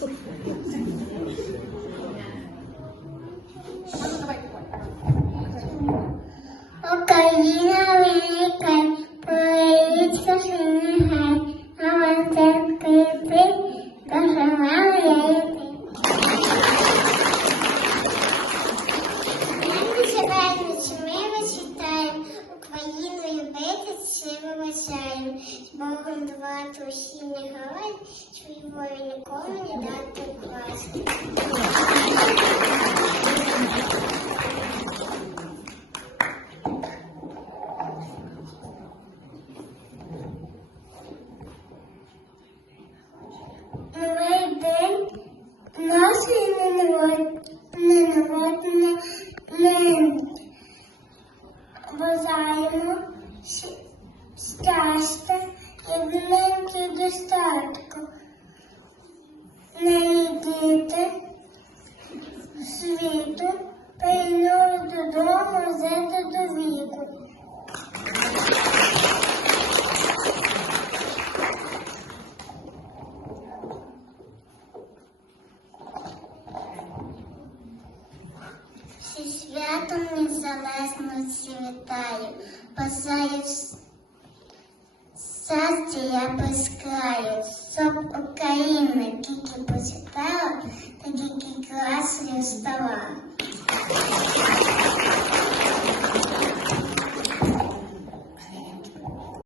tôi усім не говорить, що Львові нікому не дати класу. Новий день нашої ненаводне щастя і великого достатку. Не діти світу прийняли додому жити до віку. Зі святом незалежності вітаю, бажаю с- щастя я без краю, щоб Україна тільки почитала, та тільки красою стала.